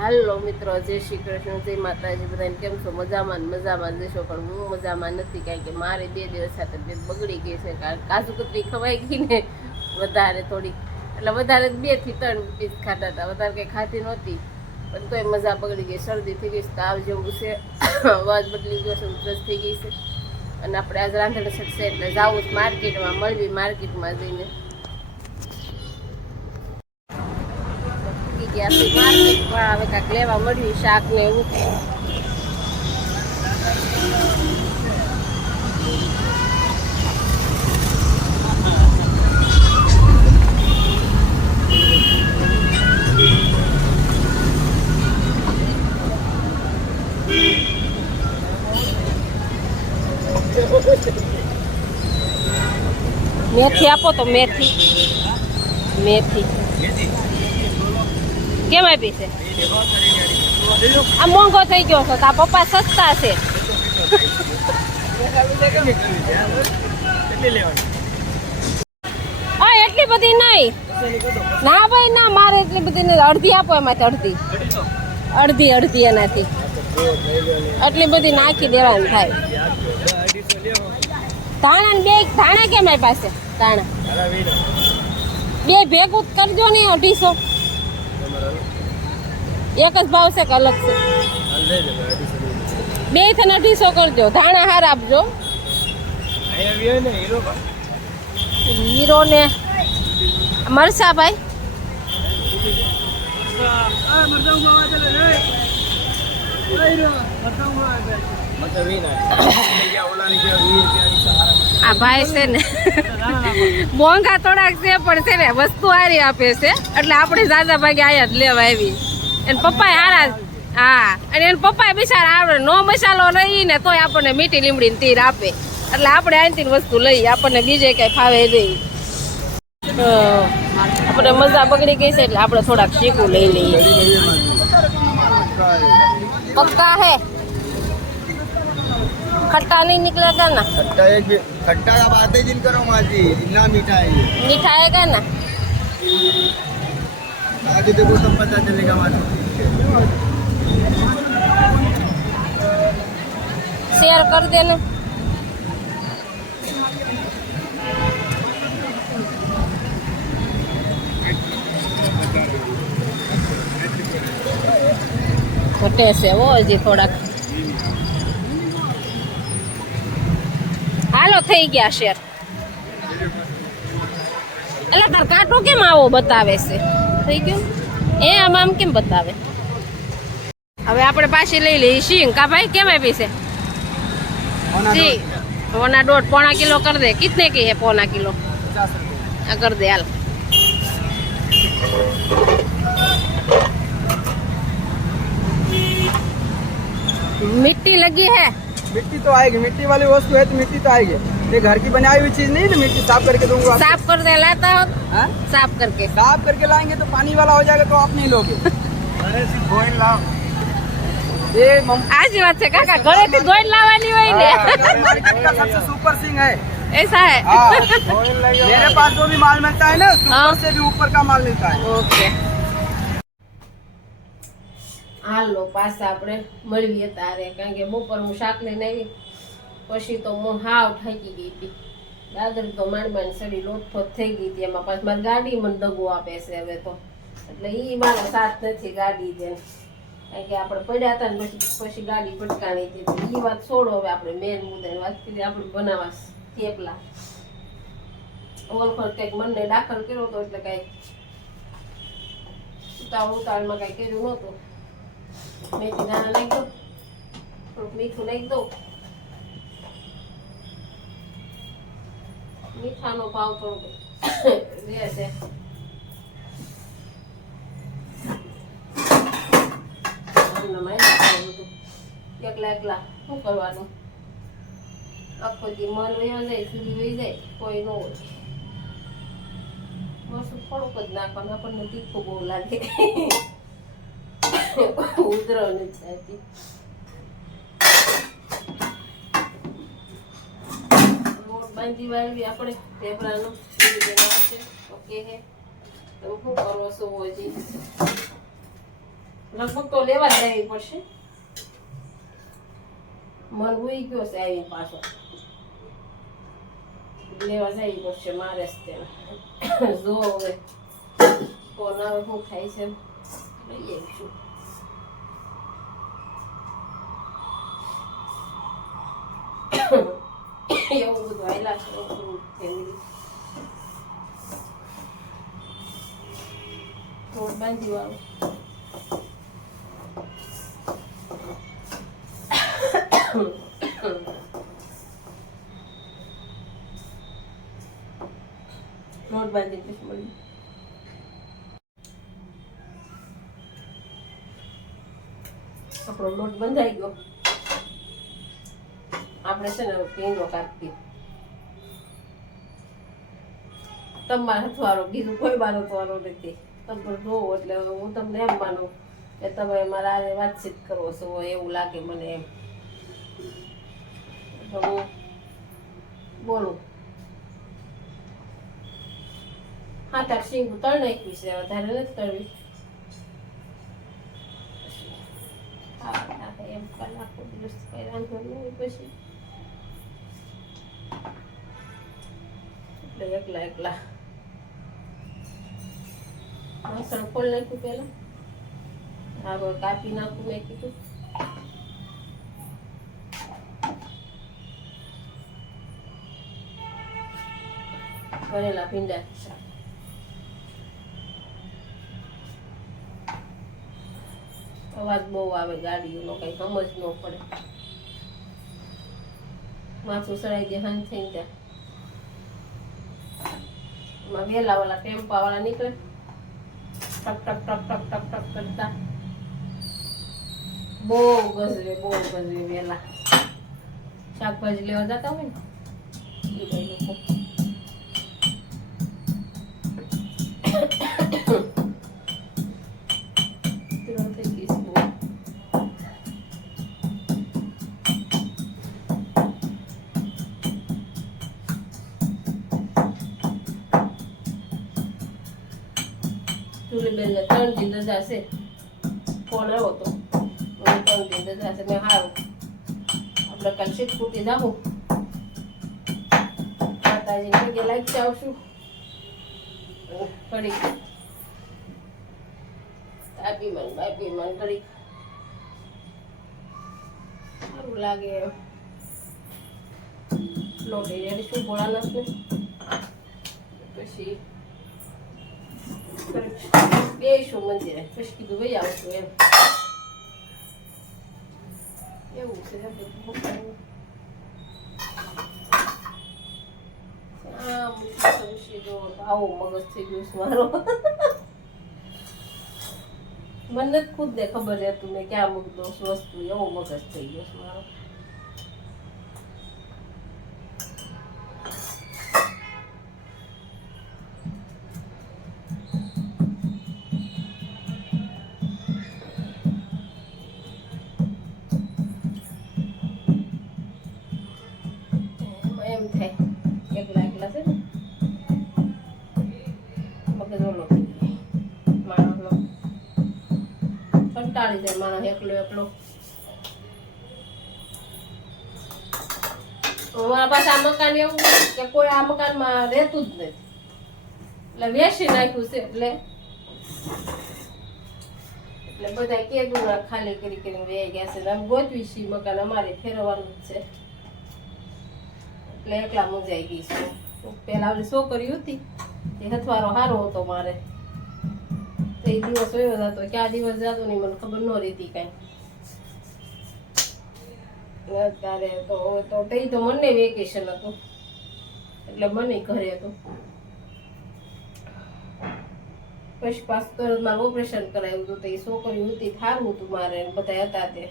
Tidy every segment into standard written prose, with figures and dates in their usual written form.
હાલો મિત્રો, જય શ્રી કૃષ્ણ, જય માતાજી. બધાને કેમ છો? મજામાં જશો, પણ હું મજામાં નથી. કારણ કે મારે 2 દિવસ આ તબિયત બગડી ગઈ છે. કારણ કાજુ કતરી ખવાઈ ગઈ ને વધારે થોડીક, એટલે વધારે 2 થી 3 પીસ ખાતા હતા, વધારે કંઈ ખાતી નહોતી. પણ તોય મજા બગડી ગઈ, શરદી થઈ ગઈ, તાવ જેવું છે, અવાજ બદલી ગયો છે, ઉધરસ થઈ ગઈ છે. અને આપણે આજ રાંધણ શકશે એટલે જવું માર્કેટમાં, મળવી માર્કેટમાં જઈને માર્કેટમાં હવે કાંઈક લેવા મળ્યું, શાક ને એવું. મેથી આપો તો, મેથી કેમ આપી છે? આ મોંઘો થઈ ગયો છે, તારા પપ્પા સસ્તા છે. એટલી બધી નહીં, ના ભાઈ ના, મારે એટલી બધી નહીં. અડધી આપો એમાંથી, અડધી એનાથી એટલી બધી નાખી દેવાની થાય. ધાણા કેમ આપ્યા છે? ધાણા 2 ભેગું કરજો ને, 250. એક જ ભાવ છે કે અલગ છે? 2 થી 250 કરજો. ધાણા હાર આપજો. હીરો ને મરસા ભાઈ, આ ભાઈ છે ને મોંઘા થોડાક છે, પણ છે ને વસ્તુ સારી આપે છે, એટલે આપણે દાદા ભાગે આયા જ લેવા આવી. એને પપ્પા હારા, હા, અને એને પપ્પા બિચારા આવડે નો મસાલો લઈને તોય આપણને મીઠી લીમડી તીર આપે, એટલે આપણે આનથી વસ્તુ લઈએ, આપણને બીજે કઈ ફાવે નહીં. આપણે મજા બગડી ગઈ છે, એટલે આપણે થોડાક શીખું લઈ લઈએ. पक्का है? खट्टा नहीं निकलेगा ना? खट्टा का बात ही जिन करो माजी, इतना मीठा है ये। मीठा आएगा ना? आगे देखो तब पता चलेगा माजी। शेयर कर देना। घटे से वो हजी थोड़ा हालो થઈ ગયા શેર. એટલે તાર કાંટો કેમ આવો બતાવે છે? થઈ ગયું એ આમ કેમ બતાવે? હવે આપણે પાછી લઈ લઈએ સિંગ. કા ભાઈ કેમ આપી છે? જી 1.5 કિલો कर दे. कितने की है 1.5 किलो? 50 रुपये कर दे हाल. मिट्टी लगी है? मिट्टी तो आएगी, मिट्टी वाली वस्तु है तो मिट्टी तो आएगी। ये घर की बनाई हुई चीज नहीं है, मिट्टी साफ करके दूंगा। साफ कर दे लाता हो? साफ करके लाएंगे तो पानी वाला हो जाएगा, तो आप नहीं लोगे। अरे धोई लाओ ये आज बात है काका, घरे से धोई लावानी होई ने। मार्केट का सबसे सुपर सिंह है। ऐसा है? मेरे पास जो भी माल मिलता है ना, सुपर से भी ऊपर का माल मिलता है। ओके હાલો પાછા આપણે મળીએ તારે, કારણ કે બપોર હું શાક લઈને આવી, પછી તો હું હાવ થાકી ગઈ હતી. દાદર તો માંડ સડી લોટફોટ થઈ ગઈ હતી. એમાં પાછું મારી ગાડી મને દગો આપે છે હવે તો, એટલે એ મારો સાથ નથી ગાડી જેમ. કારણ કે આપણે પડ્યા હતા ને પછી ગાડી પટકાણી હતી. એ વાત છોડો, હવે આપણે મેન મુદ્દાની વાત કરી. આપણે બનાવવા થેપલા. ઓલખોટ કંઈક મનને દાખલ કર્યો હતો, એટલે કાંઈ ઉતાવળમાં કાંઈ કર્યું નહોતું. મેથી દાણા નાખી દો, થોડુંક મીઠું નાખી દો. મીઠાનો ભાવ થોડોક રહેશે. એકલા શું કરવાનું? આખો દી મન વયો જાય, સુધી વહી જાય, કોઈ ન હોય. મરસું થોડુંક જ નાખવાનું, આપણને તીખું બહુ લાગે. ઉધરવાની છે. લોટ બાંધી વાળવી આપણે ઢેબરાનો. ઓકે હે તમે શું કરો છો? હજી લગભગ તો લેવા જ જવી પડશે. મન ઉઈ ગયો છે આવી પાછો લેવા જવી પડશે મારે જ તેને. જો હવે કોણ આવે શું થાય છે લઈ આવીશું. એવું બધું હાલ્યા છે ફેમિલી. થોડું બાંધી વાળું લોટ બાંધી પછી મળી. આપણો લોટ બંધાઈ ગયો. આપણે છે ને પીંડો કાઢી તમારા હથવારો બીજું કોઈ મારો હથવારો નથી. તમે જોવો એટલે હું તમને એમ માનું કે તમે મારા હારે વાતચીત કરો છો એવું લાગે મને એમ. તો હું બોલું. હા તાર સિંગ તળ નાખી છે વધારે નથી તળવી. હા એમ કાલ આખો દિવસ કઈ રાંધવાનું હોય પછી એટલે એકલા એકલા લસણ ફોલ નાખ્યું પેલા. આગળ કાપી નાખું મેં કીધું. ભરેલા ભીંડા અવાજ બહુ આવે ગાડીઓનો કઈ સમજ ન પડે. માથું સડાઈ દે હાન થઈ જાય. એમાં વેલા વાળા ટેમ્પા વાળા નીકળે ટક ટક ટક ટક ટક ટક કરતા બહુ ગજરે વેલા. શાકભાજી લેવા જતા હોય ને એ ભાઈ લોકો બેન ને 3 દી રજા છે. ફોન આવ્યો તો 3 દી રજા છે. મેં હારું આપણે કાલ શીતપુટી જાઉં માતાજી પગે લાગી આવશું. ઘડીક બાપી મન ઘડીક સારું લાગે. લોટી રેડી શું ભોળાનાથ ને પછી બે શું મંદિરે પછી કીધું ભાઈ આવશું એમ. એવું છે આવો મગજ થઈ ગયું છે મારો. મને ખુદ ને ખબર હતું મેં ક્યાં મૂકતો વસ્તુ. એવો મગજ થઈ ગયો છે મારો. એમ થાય એકલા એકલા છે ને મગજ ઓલો થઈ જાય માણસનો. કંટાળી જાય માણસ એકલો એકલો. અમારા પાસે આ મકાન એવું કે કોઈ આ મકાનમાં રહેતું જ નથી એટલે વેચી નાખ્યું છે. એટલે બધા કેદું ખાલી કરી કરીને વહી ગયા છે. આમ ગોતવી છે મકાન અમારે ફેરવવાનું જ છે એટલે એકલા મુંજાઈ ગઈ છે. પેલા ઓલી છોકરી હતી એ હથવારો સારો હતો મારે તો એ દિવસ વયો જતો. ક્યાં દિવસ જતો નહીં મને ખબર ન રહેતી કઈ. અત્યારે તો મને વેકેશન હતું એટલે મને ઘરે હતું. પછી પાછું તરત મારું ઓપરેશન કરાવ્યું હતું તો એ છોકરી હતી સારું હતું મારે બધા હતા તે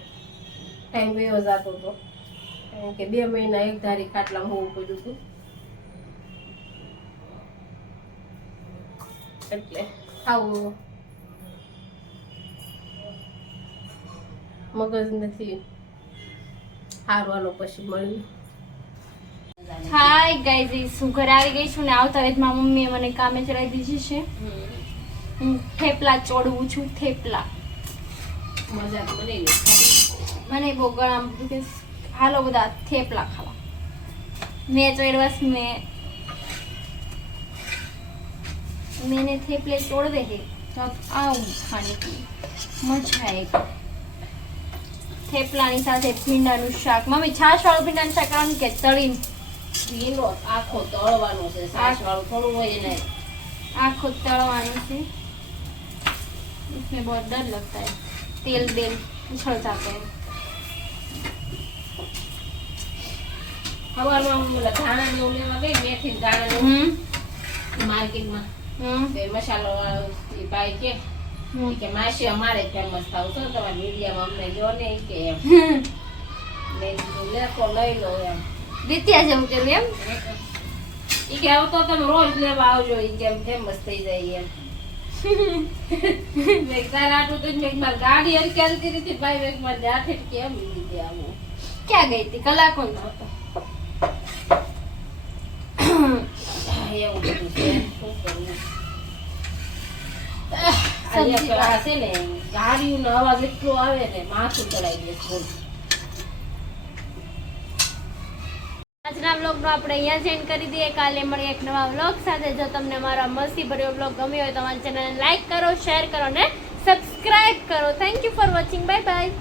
ટાઈમ વયો જતો હતો. કારણ કે 2 મહિના એક ધારી ખાટલામાં હોવું પડ્યું હતું એટલે ખાવું મગજ નથી હારવાનો. પછી મળ્યું. હાય ગાઈઝ, હું ઘરે આવી ગઈ છું ને આવતા વેત મારી મમ્મીએ મને કામે ચડાવી દીધી છે. હું થેપલા ચોડવું છું. થેપલા મજા તો બની ગઈ. મને બહુ ગળામાં દુખે. હાલો બધા થેપલા ખાવા. મેં चढ़वास में मैंने थेपले तोड़ दे थे तो अब आऊँ खाने की मजा आएगा. થેપલાની સાથે ભીંડાનું શાક. મમ્મી છાશ વાળું ભીંડાનું શાક કરવાનું કે તળીને? ભીંડો આખો તળવાનો છે, સાસ વાળું થોડું હોય એને. आँखों तड़वाने से इसमें बहुत डर लगता है. तेल बेल उछल जाते हैं. સવારમાં ઓલા ધાણા ને ઓલું લેવા ગઈ, મેથી ને ધાણા ને માર્કેટમાં. તો એ મસાલો વાળો એ ભાઈ કે માસી અમારે ફેમસ થાવ છો તમારા મીડિયામાં અમને જો ને ઈ કે એમ. મેં કીધું લેકો લઈ લો એમ. દિત્યા જેવું કર્યું એમ. ઈ કે આવ તો તમે રોજ લેવા આવજો, ઈ કેમ ફેમસ થઈ જાય એમ. મેં તારા આટલું તો મેં મારી ગાડી હરકી હાલતી હતી ભાઈ, મેં મારી જાતે કેમ લીધી આવું. ક્યાં ગઈ હતી? કલાકો નો હતો. એવું બધું છે, શું કરવું. અહીંયા આ છે ને ગાડીનો અવાજ એટલો આવે ને માથું ચડાઈ દે છે. આજના વ્લોગનો આપણે અહીંયા જ એન્ડ કરી દઈએ. કાલે મળીએ એક નવા વ્લોગ સાથે. જો તમને મારો મસ્તી ભર્યો વ્લોગ ગમ્યો હોય તો અમારી ચેનલને લાઈક કરો, શેર કરો ને સબસ્ક્રાઇબ કરો. Thank you for watching. Bye bye.